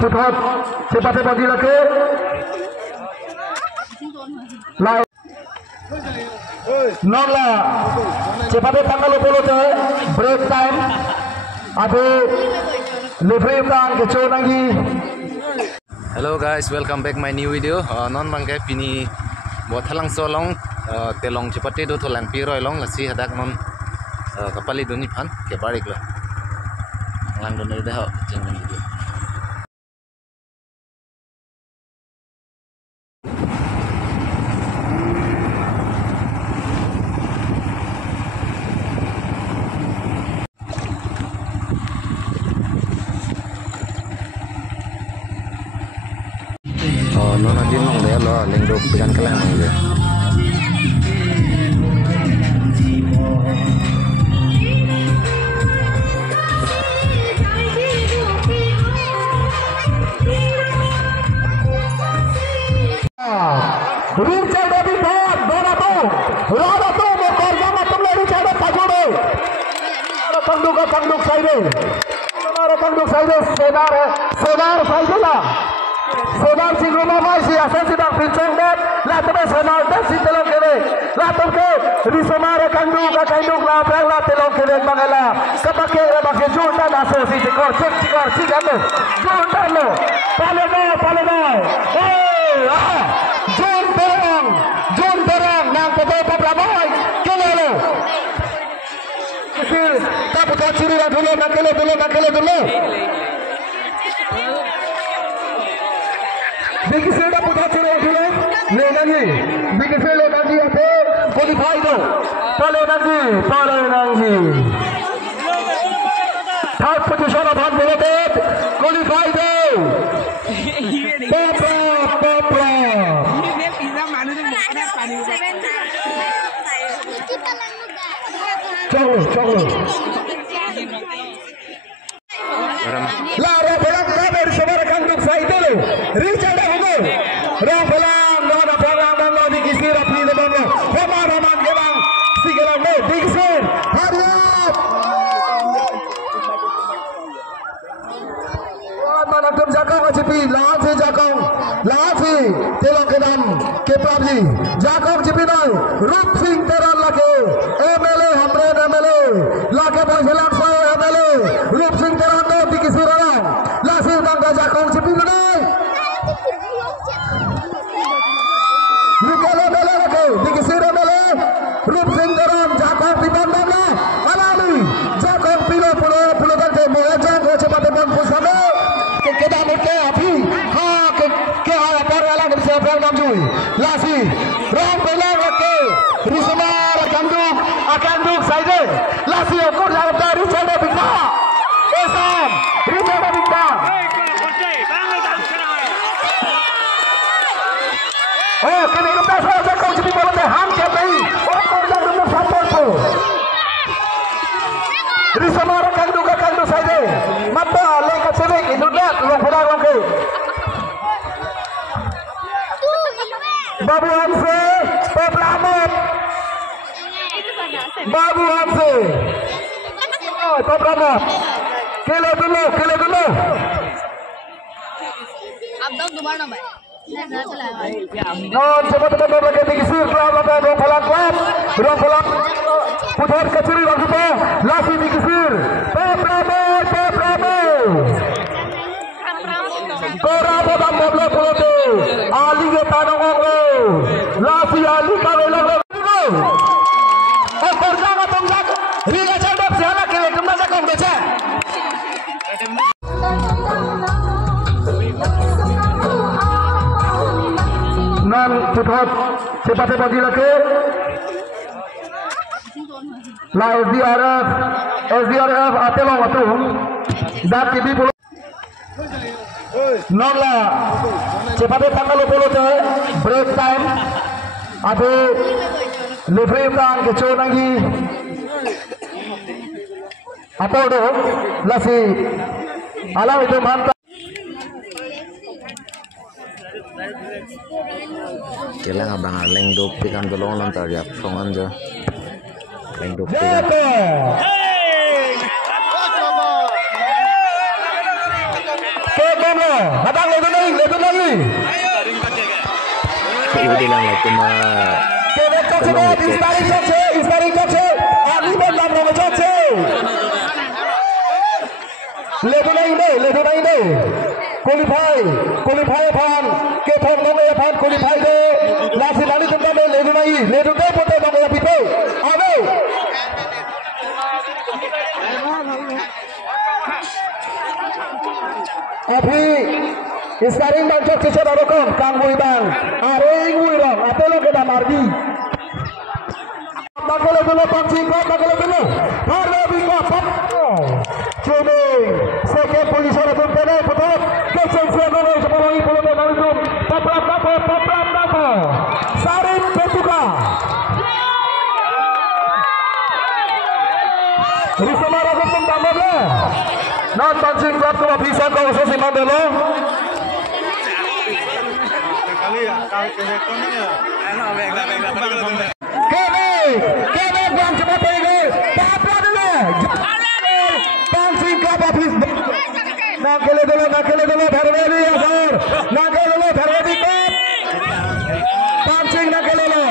putot cepatnya bagi lagi lain nongla cepatnya tanggal 20 break time ada livery bang kecoh lagi. Hello guys, welcome back my new video. Non bangke pini buat halang solong telong cepatnya do tholang piro long lasi hadak non kapali doni pan ke barik lo lang doni dah jangan video. Nó tiếng lòng đấy lo lên đục dengan kelang gitu. Richard Davidson, Donato mau korban atau Richard Tajure. Tangduk Saide. Tangduk Saide Senar Saidula. Senar Singruma Maisi asan sidang pincang dan latih Senar dan si telong kene latih ke Risomara Kanduk la perang la telong kene mangala kapake Jordan aso si cikor kamu Jordan lo palena John Berang nang pemain pelaboy kene lo kecil tak putar ciri dulu dulu Bigi Sela putar ciri dulu Lenangi Bigi Sela nanti apa qualify do Pale nanti third position of unbelievable qualify do Popra Cholo Lara pelang kabar saudara kandung Saidul Richard Hugo Rampelang Dona pelang dan lo dikisir api depan lo Roman Gebang Sigalang lo dikisir hadiah mana kem jakong acipi lahat telong kedam ke prabji jakong cipi noi Rup Singh teran lake MLA Hamren MLA lake pangselang saya MLA Rup Singh teran lo dikisir orang lasir tangga jakong cipi noi Nikalo MLA lake dikisir MLA Rup Singh teran jakong pipandam lah alami jakong pilo pulo tante mohajang ko cepat depan pusame kedam ke api ke ala parala dari siapa yang namjui lasi rong pelang ke Risomar Kanduk Saide lasi ukur dalam dari Richard Bingka Esam Richard Bingka oh kini kita saja kau jadi bola deh ham ke pai ukur dalam support tu Risomar Kanduk Saide mata lengkap sebik idulat long pelang ke Babu Hamse, Peplamot, Babu Hamse, Peplamot, kilo dulu. Abdul Dumar nama. Non cepat lagi dikisir klub rong pelang putar kecil lagi lasi dikisir Peplamot. Korabo dan boblo pulote Ali ke tanong lasi Ali kawelang korjang tongjak riga chandap siala ke kemna jakong beca nan putot cepatnya bagi lagi la SDRF atelong atung dat kibi pulo nongla cepatnya tanggal 20 break time ada livery bang kecoh lagi apa do lasi alam itu mantap Kailang abang leng dop pikan dolong lantar ya songan jo leng dop pikan lo. Hadang le tu lagi. Ibu bilang lah cuma Kevin Coche, Ismail Coche. Ali Bondam nama Coche. Le tu naik deh. Qualify pan. Ke thong nama ya pan qualify deh. Lasi lali tu nama le tu deh pote nama ya pipo. Ado. Api Ismail Mancok Cicer Arokon Kang Wibang Are Wirong Apelo Keda Mardi Nakale dulu Pancingkot Nakale dulu Harga Bika Papo Cuming Second position Atun Kene Putot Keceng Siagono Sepawangi Pulau Menalitum Papram Dako Sarin Petuka Risma Ragun Tambahnya non pancing klub tu bisa kau usus iman dulu. Kene buang cepat pergi. Apa dulu? Pancing klub habis. Nakele dulu Dharwedi Azhar. Nakele dulu Dharwedi klub. Pancing nakele dulu.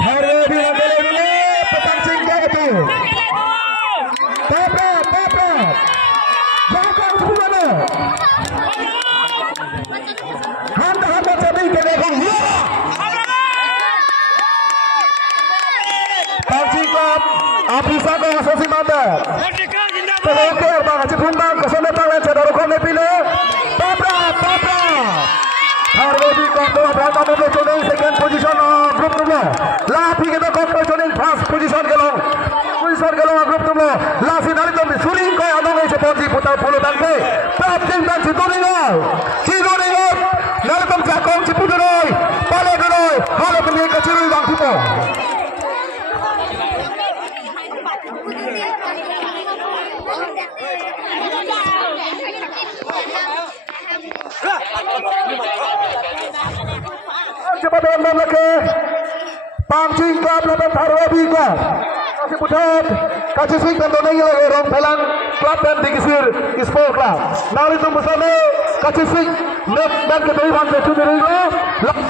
Dharwedi nakele dulu. Pancing klub itu. Taprat. Jangan mana? Hamba jadi kene kong. Pancing klub Abisa ko asasi mata. Terakhir bang Haji Bundang kesana tangan cedera kone pilih. Taprat. Dharwedi klub tu berada di position second position group tu. Lapi kita position first position gelong. Group tu. Lasi nari tu suling kau adong ini seperti putar puluh tangke. Pancing dan Cidoringo. Nari tu jakong Cipuduroi. Paleduroi. Halo pilih kecil bang Pipo. Cepat dengan lagi. Pancing klub lawan Dharwedi klub. Kasih pucat, kasih swing dan donengi lagi orang pelang klub dan digisir Sport Club. Nari tu bersama kasih swing dan kedua bangsa Cidoringo. Lagi.